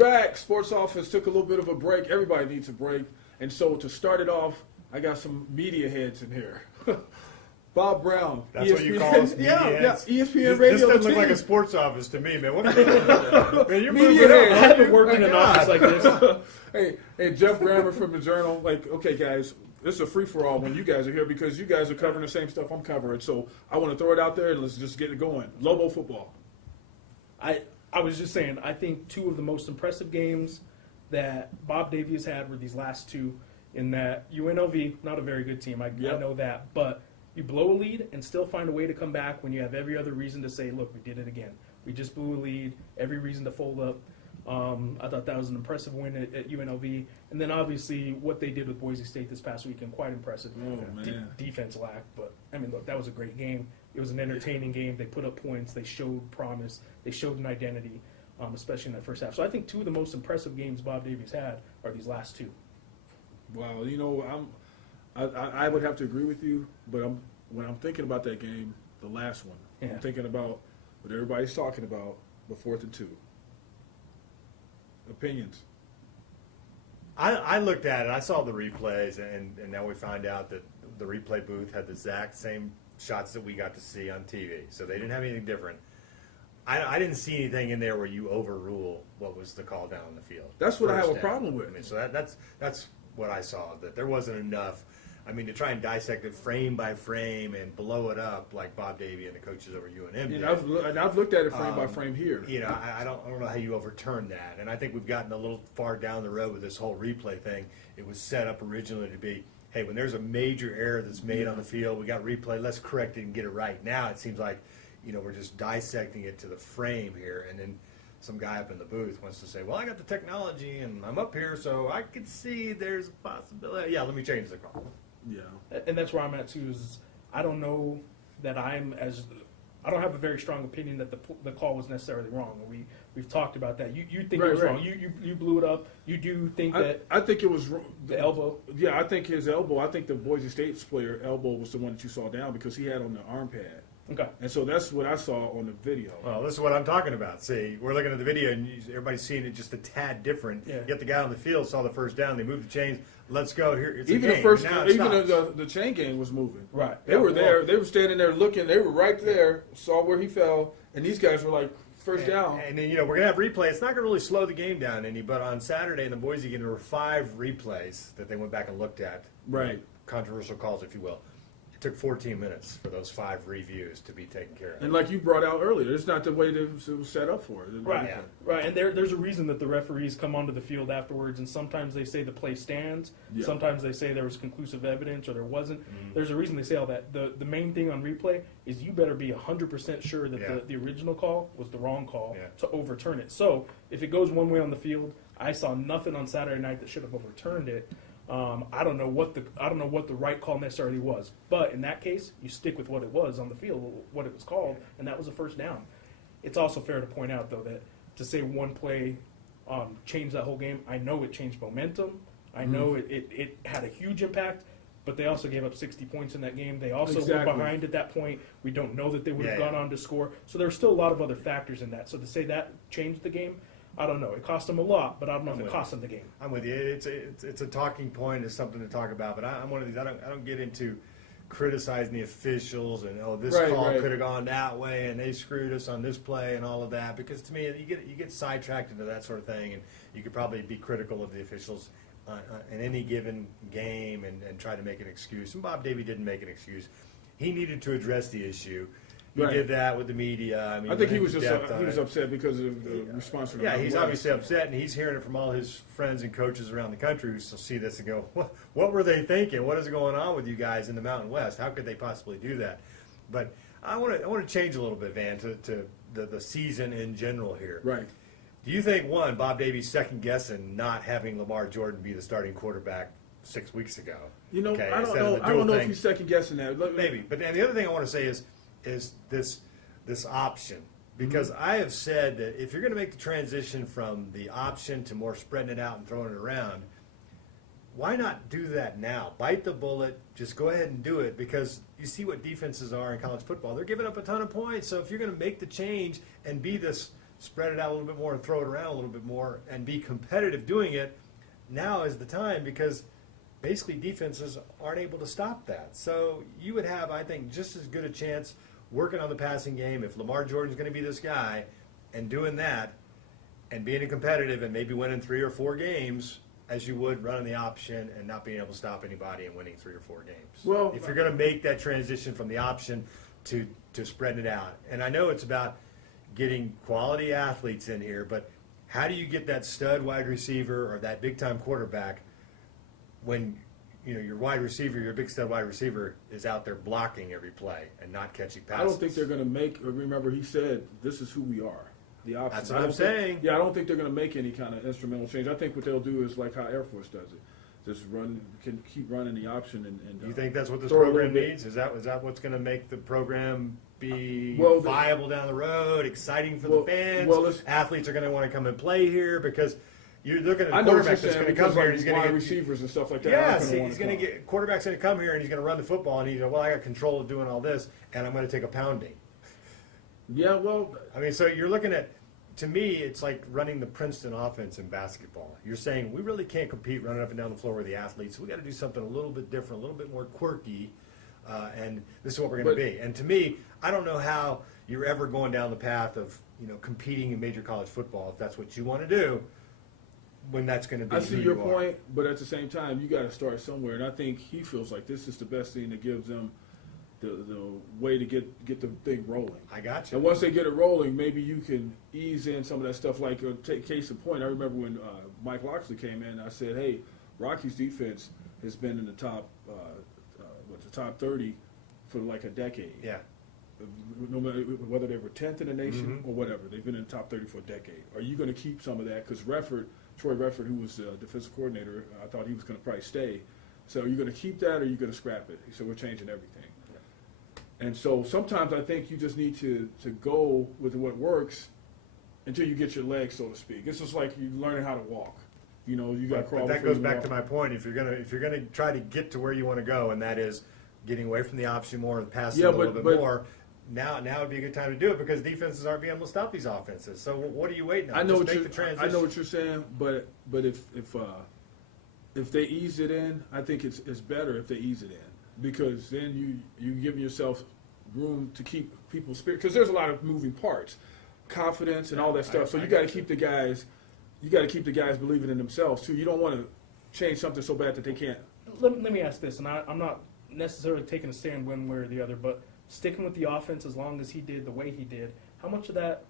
back. Sports Office took a little bit of a break. Everybody needs a break. And so to start it off, I got some media heads in here. Bob Brown. That's ESPN, what you call us, media heads? Yeah, ESPN This Radio. doesn't look team. like a sports office to me, man. What are you doing? Man, you're Media moving head. up. I haven't worked in an office like this. Hey, Jeff Grammer from the Journal. Like, okay, guys, this is a free-for-all when you guys are here because you guys are covering the same stuff I'm covering. So I want to throw it out there and let's just get it going. Lobo football. I was just saying, I think two of the most impressive games that Bob Davie has had were these last two, in that UNLV, not a very good team, I know that, but you blow a lead and still find a way to come back when you have every other reason to say, look, we did it again. We just blew a lead, every reason to fold up. I thought that was an impressive win at UNLV. And then obviously what they did with Boise State this past weekend, quite impressive. Oh, man. Defense lacked, but I mean, look, that was a great game. It was an entertaining game. They put up points. They showed promise. They showed an identity, especially in that first half. So I think two of the most impressive games Bob Davie's had are these last two. Wow, I would have to agree with you, but when I'm thinking about that game, the last one, I'm thinking about what everybody's talking about, the 4th and 2. Opinions. I looked at it. I saw the replays, and now we find out that the replay booth had the exact same shots that we got to see on TV. So they didn't have anything different. I didn't see anything in there where you overrule what was the call down on the field. That's what I have a down. problem with. I mean, so that's what I saw, that there wasn't enough. I mean, to try and dissect it frame by frame and blow it up like Bob Davie and the coaches over UNM did. And I've looked at it frame by frame here. You know, I don't know how you overturn that. And I think we've gotten a little far down the road with this whole replay thing. It was set up originally to be, hey, when there's a major error that's made on the field, we got replay, let's correct it and get it right. Now it seems like, you know, we're just dissecting it to the frame here, and then some guy up in the booth wants to say, well, I got the technology and I'm up here, so I could see there's a possibility. Yeah, let me change the call. Yeah. And that's where I'm at too. Is I don't know that I don't have a very strong opinion that the call was necessarily wrong. We've talked about that. You think it was wrong. You blew it up. You do think that I think it was the elbow. Yeah, I think his elbow. I think the Boise State's player elbow was the one that you saw down because he had on the arm pad. Okay. And so that's what I saw on the video. Well, this is what I'm talking about. See, we're looking at the video, and everybody's seeing it just a tad different. Yeah. Yet the guy on the field saw the first down. They moved the chains. Let's go. Here, it's Even a the game. first, Now it even stops. the chain gang was moving. Right. They were there. They were standing there looking. They were right there. Saw where he fell, and these guys were like first down. And then, you know, we're gonna have replay. It's not gonna really slow the game down any. But on Saturday in the Boise game, there were 5 replays that they went back and looked at. Right. Controversial calls, if you will. It took 14 minutes for those 5 reviews to be taken care of. And like you brought out earlier, it's not the way it was set up for it. Right, Yeah. right, and there's a reason that the referees come onto the field afterwards, and sometimes they say the play stands, sometimes they say there was conclusive evidence or there wasn't. Mm-hmm. There's a reason they say all that. The main thing on replay is you better be 100% sure that the original call was the wrong call to overturn it. So if it goes one way on the field, I saw nothing on Saturday night that should have overturned it. I don't know what the right call necessarily was, but in that case, you stick with what it was on the field, what it was called, and that was a first down. It's also fair to point out, though, that to say one play changed that whole game, I know it changed momentum. I know it had a huge impact, but they also gave up 60 points in that game. They also were behind at that point. We don't know that they would have gone on to score. So there's still a lot of other factors in that. So to say that changed the game, I don't know. It cost them a lot, but I don't know if it cost them the game. I'm with you. It's a talking point. It's something to talk about. But I'm one of these. I don't get into criticizing the officials and this call could have gone that way and they screwed us on this play and all of that, because to me you get sidetracked into that sort of thing, and you could probably be critical of the officials in any given game and try to make an excuse. And Bob Davie didn't make an excuse. He needed to address the issue. He did that with the media. I mean, I think he was upset because of the response from the he's obviously upset, and he's hearing it from all his friends and coaches around the country who see this and go, what were they thinking? What is going on with you guys in the Mountain West? How could they possibly do that? But I want to change a little bit, Van, to the season in general here. Right. Do you think, one, Bob Davie's second-guessing not having Lamar Jordan be the starting quarterback 6 weeks ago? You know, okay, I don't know if he's second-guessing that. Maybe. But the other thing I want to say is this option. Because I have said that if you're going to make the transition from the option to more spreading it out and throwing it around, why not do that now? Bite the bullet, just go ahead and do it, because you see what defenses are in college football. They're giving up a ton of points. So if you're going to make the change and be this spread it out a little bit more and throw it around a little bit more and be competitive doing it, now is the time, because basically defenses aren't able to stop that. So you would have, I think, just as good a chance working on the passing game if Lamar Jordan's going to be this guy and doing that and being competitive and maybe winning 3 or 4 games as you would running the option and not being able to stop anybody and winning 3 or 4 games. Well, if you're going to make that transition from the option to spreading it out. And I know it's about getting quality athletes in here, but how do you get that stud wide receiver or that big-time quarterback when your wide receiver, your big stud wide receiver, is out there blocking every play and not catching passes? I don't think they're going to make. Remember, he said, "This is who we are." The option. That's what I'm saying. Yeah, I don't think they're going to make any kind of instrumental change. I think what they'll do is like how Air Force does it. Just keep running the option. And you think that's what this program needs? Is that what's going to make the program be viable down the road, exciting for the fans? Athletes are going to want to come and play here because you're looking at a quarterback that's going to come here and he's going to get receivers and stuff like that. Yeah, he's going to get quarterback's going to come here and he's going to run the football and he's going, well, I got control of doing all this and I'm going to take a pounding. Yeah, well, I mean, so you're looking at. To me, it's like running the Princeton offense in basketball. You're saying we really can't compete running up and down the floor with the athletes. We got to do something a little bit different, a little bit more quirky, and this is what we're going to be. And to me, I don't know how you're ever going down the path of competing in major college football if that's what you want to do. When that's going to be. I see your point, but at the same time, you got to start somewhere. And I think he feels like this is the best thing that gives them the way to get the thing rolling. I got you. And once they get it rolling, maybe you can ease in some of that stuff. Like, take case in point, I remember when Mike Loxley came in, I said, hey, Rocky's defense has been in the top 30 for like a decade. Yeah. No matter whether they were 10th in the nation or whatever, they've been in the top 30 for a decade. Are you going to keep some of that? Because Troy Redford, who was the defensive coordinator, I thought he was going to probably stay. So are you going to keep that or are you going to scrap it? He said, we're changing everything. And so sometimes I think you just need to go with what works until you get your legs, so to speak. It's just like you learning how to walk. You got to crawl. But that goes back to my point. If you're gonna try to get to where you want to go, and that is getting away from the option more and passing a little bit more. Now would be a good time to do it because defenses aren't being able to stop these offenses. So what are you waiting on? I know what you're saying, but if they ease it in, I think it's better if they ease it in. Because then you give yourself room to keep people's spirit. Because there's a lot of moving parts, confidence and all that stuff. So you got to keep the guys. You got to keep the guys believing in themselves too. You don't want to change something so bad that they can't. Let me ask this, and I'm not necessarily taking a stand one way or the other, but sticking with the offense as long as he did the way he did, how much of that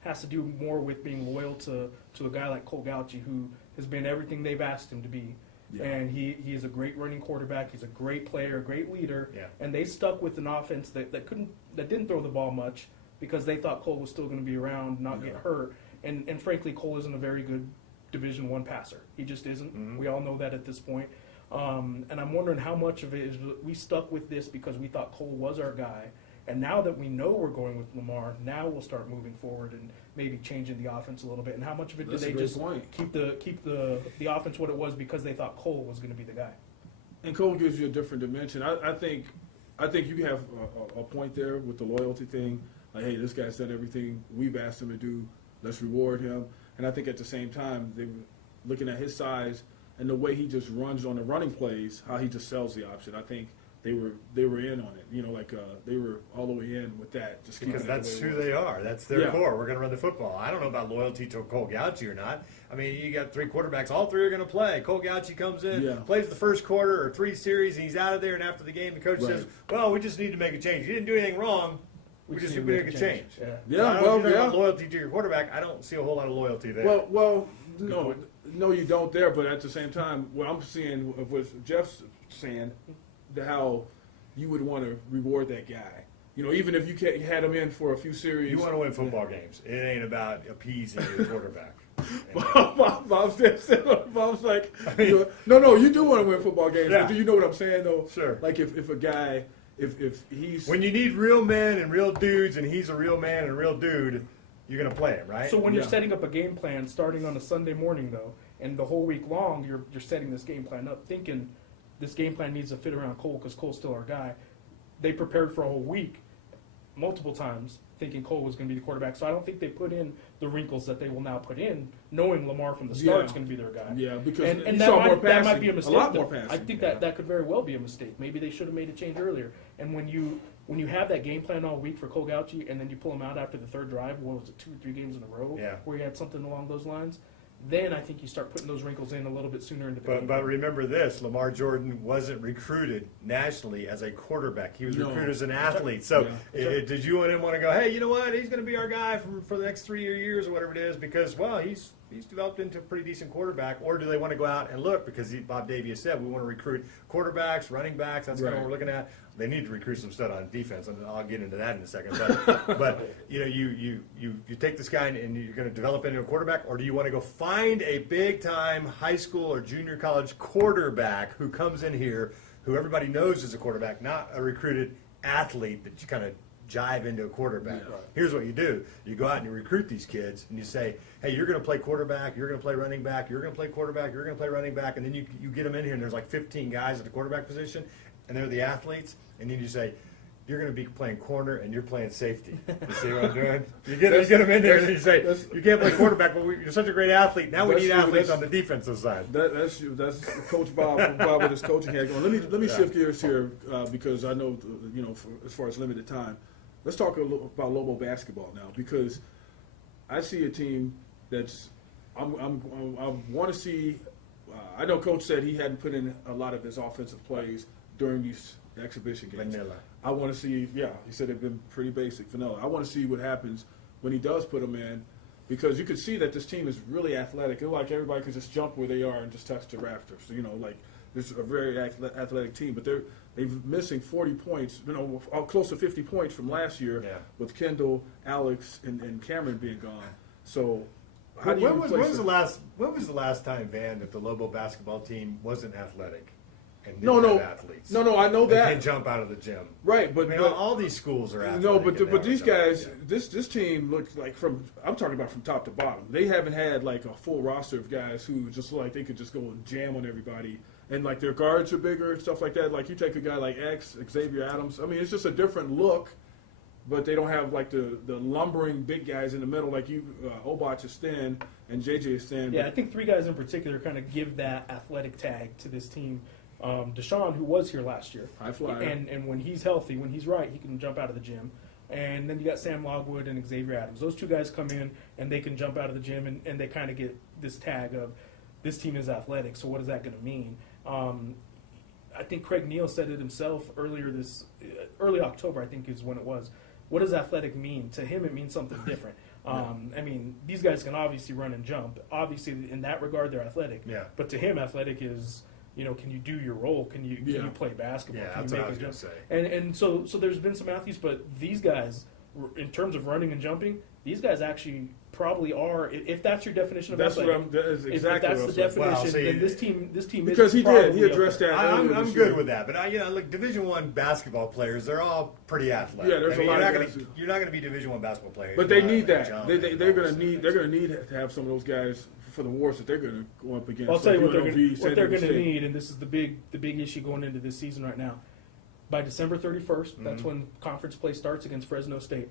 has to do more with being loyal to a guy like Cole Gauchi, who has been everything they've asked him to be? Yeah. And he is a great running quarterback. He's a great player, a great leader. Yeah. And they stuck with an offense that didn't throw the ball much because they thought Cole was still going to be around, not get hurt. And frankly, Cole isn't a very good Division I passer. He just isn't. Mm-hmm. We all know that at this point. And I'm wondering how much of it is we stuck with this because we thought Cole was our guy. And now that we know we're going with Lamar, now we'll start moving forward and maybe changing the offense a little bit. And how much of it did they just keep the offense what it was because they thought Cole was going to be the guy? And Cole gives you a different dimension. I think you have a point there with the loyalty thing. Like, hey, this guy's done everything we've asked him to do. Let's reward him. And I think at the same time, they were looking at his size and the way he just runs on the running plays, how he just sells the option. I think they were in on it. They were all the way in with that. Just because that's who they are. That's their core. We're going to run the football. I don't know about loyalty to Cole Gauchi or not. I mean, you got 3 quarterbacks. All 3 are going to play. Cole Gauchi comes in, plays the first quarter or 3 series, and he's out of there. And after the game, the coach says, well, we just need to make a change. You didn't do anything wrong. We just need to make a change. About loyalty to your quarterback, I don't see a whole lot of loyalty there. Well, no, you don't there. But at the same time, what I'm seeing, what Geoff's saying, how you would want to reward that guy. Even if you had him in for a few series. You want to win football games. It ain't about appeasing your quarterback. Bob's like, no, you do want to win football games. Yeah. But do you know what I'm saying, though? Sure. Like if a guy, if he's... When you need real men and real dudes and he's a real man and a real dude, you're going to play him, right? So when you're setting up a game plan starting on a Sunday morning, though, and the whole week long, you're setting this game plan up thinking this game plan needs to fit around Cole because Cole's still our guy. They prepared for a whole week. multiple times thinking Cole was going to be the quarterback. So I don't think they put in the wrinkles that they will now put in, knowing Lamar from the start is going to be their guy. Yeah, because and you that, saw might, more passing, that might be a mistake. a lot more passing. I think that could very well be a mistake. Maybe they should have made a change earlier. And when you have that game plan all week for Cole Gauchi, and then you pull him out after the third drive, what was it, 2 or 3 games in a row, where you had something along those lines, then I think you start putting those wrinkles in a little bit sooner in the game. But remember this, Lamar Jordan wasn't recruited nationally as a quarterback. He was recruited as an athlete. So did you and him want to go, hey, you know what, he's going to be our guy for the next 3 years or whatever it is because, well, he's developed into a pretty decent quarterback? Or do they want to go out and look, because Bob Davey said, we want to recruit quarterbacks, running backs, that's kind of what we're looking at. They need to recruit some stud on defense, and I'll get into that in a second. But you know, you take this guy and you're going to develop into a quarterback, or do you want to go find a big-time high school or junior college quarterback who comes in here, who everybody knows is a quarterback, not a recruited athlete that you kind of jive into a quarterback? Yeah. Here's what you do. You go out and you recruit these kids, and you say, hey, you're going to play quarterback, you're going to play running back, you're going to play quarterback, you're going to play running back, and then you get them in here, and there's like 15 guys at the quarterback position, and they're the athletes, and then you say, you're going to be playing corner and you're playing safety. You see what I'm doing? You get them in there and you say, you can't play quarterback, but you're such a great athlete. Now we need athletes on the defensive side. That's Coach Bob with his coaching hat going. Let me shift gears here because I know, as far as limited time, let's talk a little about Lobo basketball now, because I see a team that's I want to see. I know Coach said he hadn't put in a lot of his offensive plays during these exhibition games. Vanilla. I want to see, he said they've been pretty basic, vanilla. I want to see what happens when he does put them in, because you can see that this team is really athletic. It's like everybody can just jump where they are and just touch the rafters. So, like this is a very athletic team, but they're missing 40 points, close to 50 points from last year with Kendall, Alex, and Cameron being gone. So how do you when was the last time, Van, that the Lobo basketball team wasn't athletic? And didn't have athletes. No, I know that. And jump out of the gym. Right, but all these schools are athletic. No, but these guys, this team looks like I'm talking about from top to bottom. They haven't had like a full roster of guys who just like they could just go and jam on everybody, and like their guards are bigger, stuff like that. Like you take a guy like Xavier Adams. I mean, it's just a different look, but they don't have like the lumbering big guys in the middle like you. Obach is thin and JJ is thin. Yeah, I think 3 guys in particular kind of give that athletic tag to this team. Deshaun, who was here last year, high flyer, and when he's healthy, when he's right, he can jump out of the gym. And then you got Sam Logwood and Xavier Adams. Those 2 guys come in and they can jump out of the gym, and they kind of get this tag of this team is athletic. So what is that going to mean? I think Craig Neal said it himself early October, I think is when it was. What does athletic mean? To him, it means something different. I mean, these guys can obviously run and jump. Obviously, in that regard, they're athletic. Yeah. But to him, athletic is, can you do your role? Can you play basketball? Yeah, can that's you what I make was a going jump? to say. And so there's been some athletes, but these guys, in terms of running and jumping, these guys actually probably are. If that's your definition of athletic, that is exactly if that's the definition, well, then this team because is he addressed that. I'm good with that, but look, Division I basketball players, they're all pretty athletic. Yeah, there's a lot of guys. You're not going to be Division I basketball players, But they need that. They're going to need to have some of those guys for the wars that they're going to go up against. I'll tell you what they're going to need, need, and this is the big issue going into this season right now. By December 31st, that's when conference play starts against Fresno State.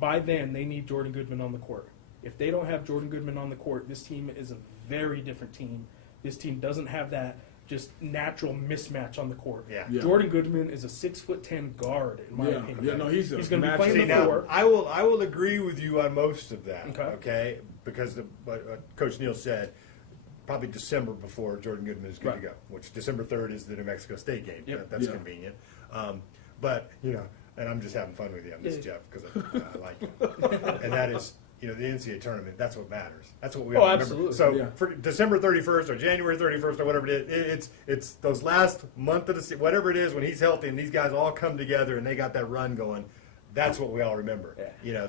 By then, they need Jordan Goodman on the court. If they don't have Jordan Goodman on the court, this team is a very different team. This team doesn't have that just natural mismatch on the court. Yeah. Jordan Goodman is a 6'10" guard, in my opinion. Yeah, no, he's going to be playing the floor. I will agree with you on most of that. Okay. Because what Coach Neal said, probably December before Jordan Goodman is good to go. Which December 3rd is the New Mexico State game. Yep. That's convenient. But and I'm just having fun with you on this, Geoff, because I like you. And that is, the NCAA tournament, that's what matters. That's what we all remember. Absolutely. So for December 31st or January 31st or whatever it is, it's those last month of the season, whatever it is, when he's healthy and these guys all come together and they got that run going. That's what we all remember.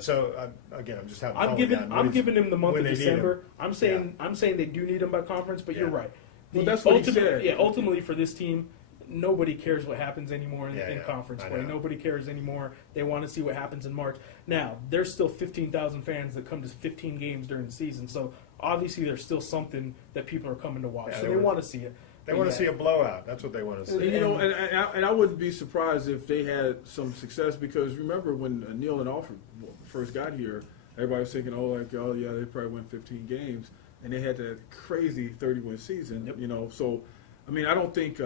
So again, I'm just having fun. I'm giving him the month of December. I'm saying they do need him by conference, but you're right. Well, that's what he said. Yeah, ultimately for this team, nobody cares what happens anymore in conference play. Know. Nobody cares anymore. They want to see what happens in March. Now, there's still 15,000 fans that come to 15 games during the season, so obviously there's still something that people are coming to watch. So they want to see it. They want to see a blowout. That's what they want to see. You know, and I wouldn't be surprised if they had some success, because remember when Neil and Alfred first got here, everybody was thinking, oh yeah, they probably win 15 games, and they had that crazy 30-win season. Yep. You know, so I mean, I don't think.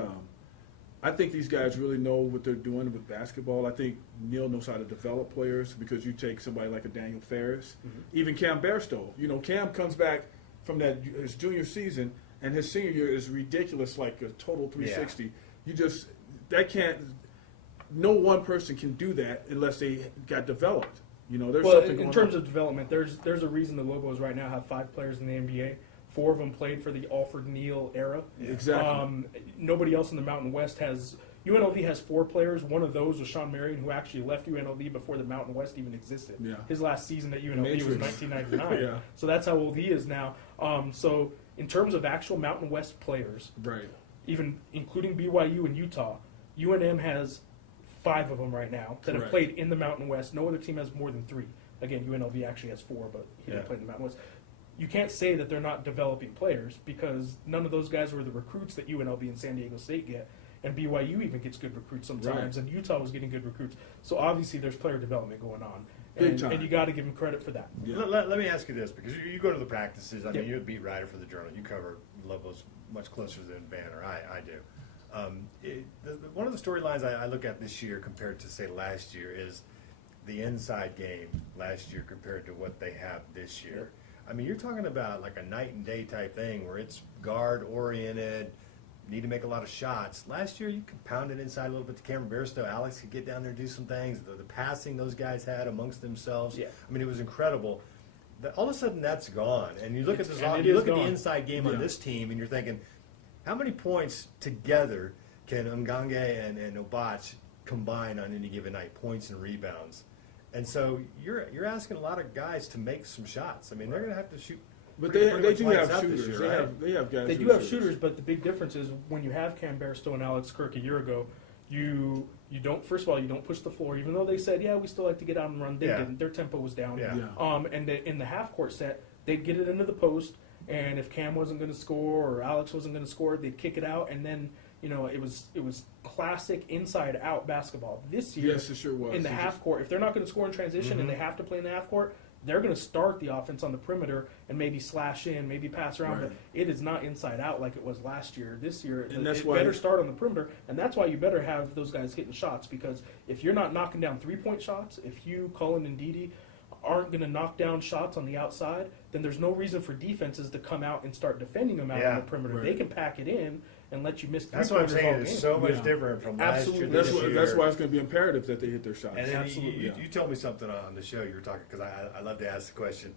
I think these guys really know what they're doing with basketball. I think Neil knows how to develop players, because you take somebody like a Daniel Ferris, even Cam Bairstow. You know, Cam comes back from his junior season, and his senior year is ridiculous, like a total 360. Yeah. No one person can do that unless they got developed. You know, there's something in terms of development, there's a reason the Lobos right now have 5 players in the NBA. 4 of them played for the Alfred Neal era. Yeah. Exactly. Nobody else in the Mountain West has. UNLV has 4 players. One of those was Sean Marion, who actually left UNLV before the Mountain West even existed. Yeah. His last season at UNLV was 1999. Yeah. So that's how old he is now. So in terms of actual Mountain West players, right, even including BYU and Utah, UNM has 5 of them right now that have played in the Mountain West. No other team has more than 3. Again, UNLV actually has 4, but he didn't play in the Mountain West. You can't say that they're not developing players, because none of those guys were the recruits that UNLV and San Diego State get, and BYU even gets good recruits sometimes, and Utah was getting good recruits. So obviously there's player development going on, and you got to give them credit for that. Yeah. Let me ask you this, because you go to the practices. I mean, you're a beat writer for the Journal. You cover Lobos much closer than Van or I do. One of the storylines I look at this year compared to, say, last year is the inside game last year compared to what they have this year. I mean, you're talking about like a night and day type thing where it's guard oriented, need to make a lot of shots. Last year, you could pound it inside a little bit to Cameron Bairstow. Alex could get down there and do some things. The passing those guys had amongst themselves. Yeah. I mean, it was incredible. All of a sudden, that's gone. And you look at this. You look at the inside game on this team, and you're thinking, how many points together can Ngange and Obach combine on any given night? Points and rebounds. And so you're asking a lot of guys to make some shots. I mean, they're going to have to shoot. But they do have shooters. Year, they have guys. They do have shooters, but the big difference is when you have Cam Bairstow and Alex Kirk a year ago, you don't. First of all, you don't push the floor, even though they said, yeah, we still like to get out and run. They didn't. Their tempo was down. Yeah. And in the half court set, they'd get it into the post, and if Cam wasn't going to score or Alex wasn't going to score, they'd kick it out, and then it was classic inside out basketball. This year, yes, it sure was. In the half court, if they're not going to score in transition and they have to play in the half court, they're going to start the offense on the perimeter and maybe slash in, maybe pass around, but it is not inside out like it was last year. This year, it better start on the perimeter, and that's why you better have those guys hitting shots, because if you're not knocking down 3-point shots, if you, Cullen and Dede, aren't going to knock down shots on the outside, then there's no reason for defenses to come out and start defending them out on the perimeter. They can pack it in and let you miss. That's what I'm saying. It's so much different from last year. That's why it's going to be imperative that they hit their shots. And then you told me something on the show. You were talking, because I love to ask the question,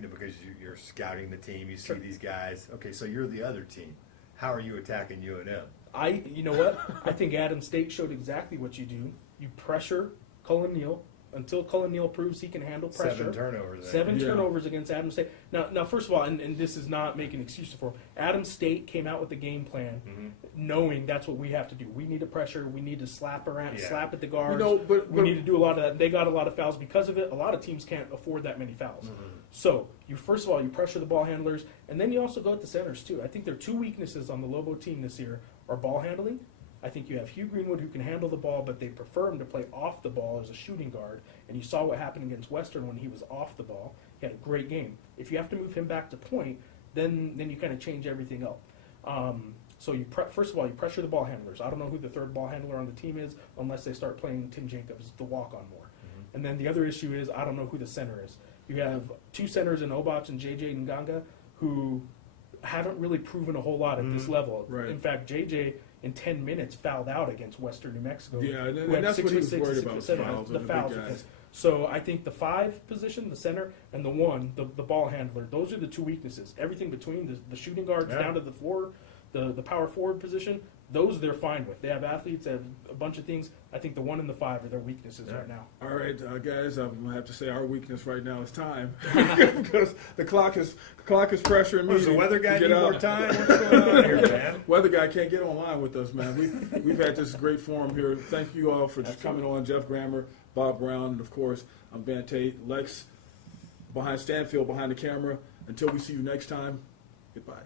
because you're scouting the team. You see these guys. Okay, so you're the other team. How are you attacking UNM? You know what? I think Adam State showed exactly what you do. You pressure Cullen Neal until Cullen Neal proves he can handle pressure. 7 turnovers. 7 turnovers against Adam State. Now, first of all, and this is not making excuses for him, Adam State came out with a game plan knowing that's what we have to do. We need to pressure. We need to slap around, slap at the guards. We need to do a lot of that. They got a lot of fouls because of it. A lot of teams can't afford that many fouls. So, first of all, you pressure the ball handlers, and then you also go at the centers, too. I think there are 2 weaknesses on the Lobo team this year are ball handling. I think you have Hugh Greenwood, who can handle the ball, but they prefer him to play off the ball as a shooting guard. And you saw what happened against Western when he was off the ball. He had a great game. If you have to move him back to point, then you kind of change everything up. So first of all, you pressure the ball handlers. I don't know who the third ball handler on the team is unless they start playing Tim Jacobs, the walk-on more. And then the other issue is I don't know who the center is. You have 2 centers in Obach and JJ Nganga who haven't really proven a whole lot at this level. Right. In fact, JJ in 10 minutes fouled out against Western New Mexico. Yeah, and that's what he was worried about, the fouls. So I think the 5 position, the center, and the 1, the ball handler, those are the 2 weaknesses. Everything between the shooting guards down to the 4, the power forward position, those they're fine with. They have athletes, they have a bunch of things. I think the 1 and the 5 are their weaknesses right now. All right, guys, I'm going to have to say our weakness right now is time. Because the clock is pressuring me. Does the weather guy need more time? What's going on here, man? Weather guy can't get online with us, man. We've had this great forum here. Thank you all for coming on. Jeff Grammer, Bob Brown, and of course, I'm Van Tate. Lex behind Stanfield, behind the camera. Until we see you next time, goodbye.